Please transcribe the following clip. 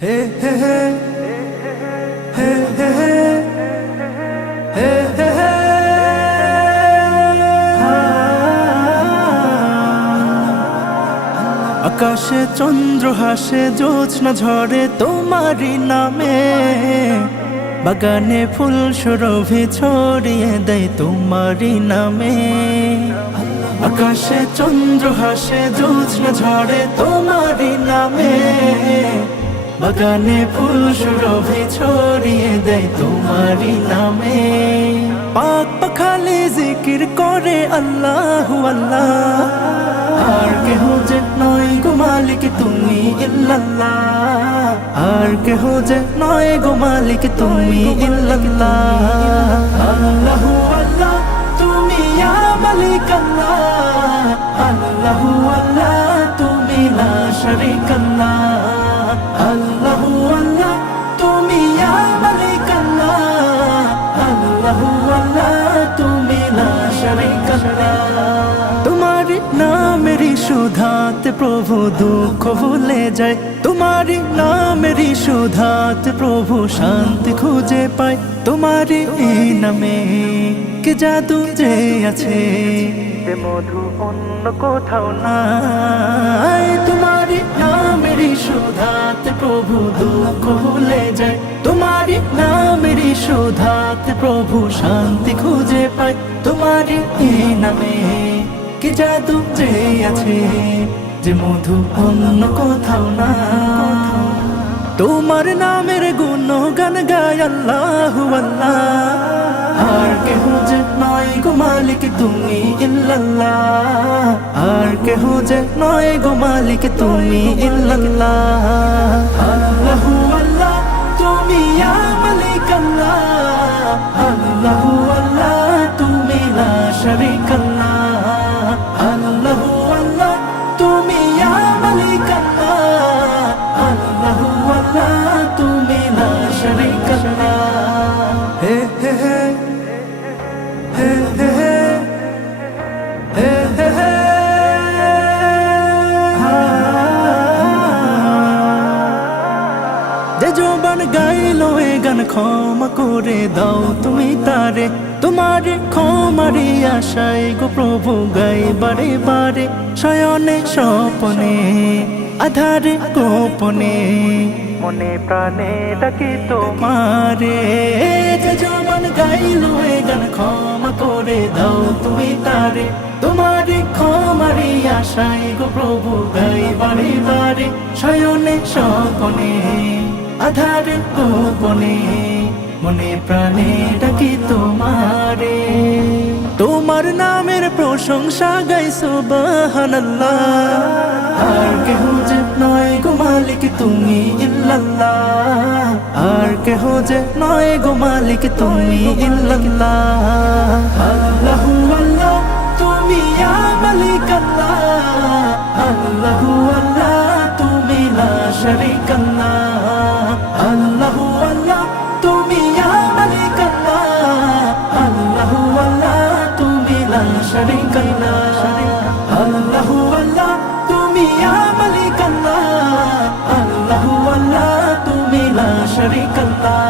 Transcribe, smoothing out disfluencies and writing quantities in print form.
হে হে হে হে হে হে হে হে আকাশে চন্দ্র হাসে জ্যোৎস্না ঝরে তোমারই নামে, বাগানে ফুল সুরভি ছড়িয়ে দেয় তোমারই নামে। আকাশে চন্দ্র হাসে জ্যোৎস্না ঝরে তোমারই নামে, বাগানে ফুল সুরভি ছড়িয়ে দেয় তোমারই নামে। পাক পাখালি জিকির করে আল্লাহু আল্লাহ, আর কেহ যে নয় গো মালিক তুমি ইল্লাল্লাহ, আর কেহ যে নয় গো মালিক তুমি ইল্লাল্লাহ। আল্লাহু আল্লাহ তুমি ইয়া মালিক আল্লাহ, আল্লাহু আল্লাহ তুমি লা শারীকা আল্লাহ। আল্লাহু আল্লাহ তুমি ইয়া মালিক আল্লাহ, আল্লাহু আল্লাহ তুমি লা শারীকা আল্লাহ। তোমারি নামেরই সুধাতে প্রভু দুঃখ ভুলে যায়, তোমারি নামেরই সুধাতে প্রভু শান্তি খুঁজে পায়। তোমারি এই নামে কে জাদু যে আছে, যে মধু অন্য কোথাও নাই। তোমারি নামেরই সুধাতে প্রভু দুঃখ ভুলে যায়, তোমারি নামেরই সুধাতে প্রভু শান্তি খুঁজে পায়। তোমারি এই নামে কি জাদু যে আছে, যে মধু অন্য কোথাও না। তোমার নামের গুণগান গায় আল্লাহু আল্লাহ, আর কেহ যে নয় গো মালিক তুমি ইল্লাল্লাহ, আর কেহ যে নয় গো মালিক তুমি ইল্লাল্লাহ। আল্লাহু আল্লাহ তুমি ইয়া মালিক আল্লাহ, আল্লাহু আল্লাহ তুমি লা শারীকা আল্লাহ। আল্লাহু আল্লাহ তুমি ইয়া মালিক আল্লাহ, আল্লাহু আল্লাহ তুমি লা শারীকা আল্লাহ। হে হে হে হে হে হে হে হে যে জবান গাইলো এ গান ক্ষমা করে দাও তুমি তারে, তোমার ক্ষমারি আশায় গো প্রভু গাই বারে বারে। শয়নে স্বপনে আধারে গোপনে মনে প্রাণে ডাকি তোমারে, যে জবান গাইলো এ গান ক্ষমা করে দাও তুমি তারে, তোমার ক্ষমারি আশায় গো প্রভু গাই বারে বারে। শয়নে স্বপনে আধারে গোপনে মনে প্রাণে ডাকি তোমারে। তোমার নামের প্রশংসা গাই সুবহানাল্লাহ, আর কেহ যে নয় গো মালিক তুমি ইল্লাল্লাহ, আর কেহ যে নয় গো মালিক তুমি ইল্লাল্লাহ। আল্লাহু আল্লাহ তুমি ইয়া মালিক আল্লাহ, আল্লাহু আল্লাহ তুমি লা শারীকা আল্লাহ। আল্লাহু আল্লাহ তুমি ইয়া মালিক আল্লাহ, আল্লাহু আল্লাহ তুমি লা শারীকা আল্লাহ। আল্লাহু আল্লাহ তুমি ইয়া মালিক আল্লাহ, আল্লাহু আল্লাহ তুমি লা শারীকা আল্লাহ।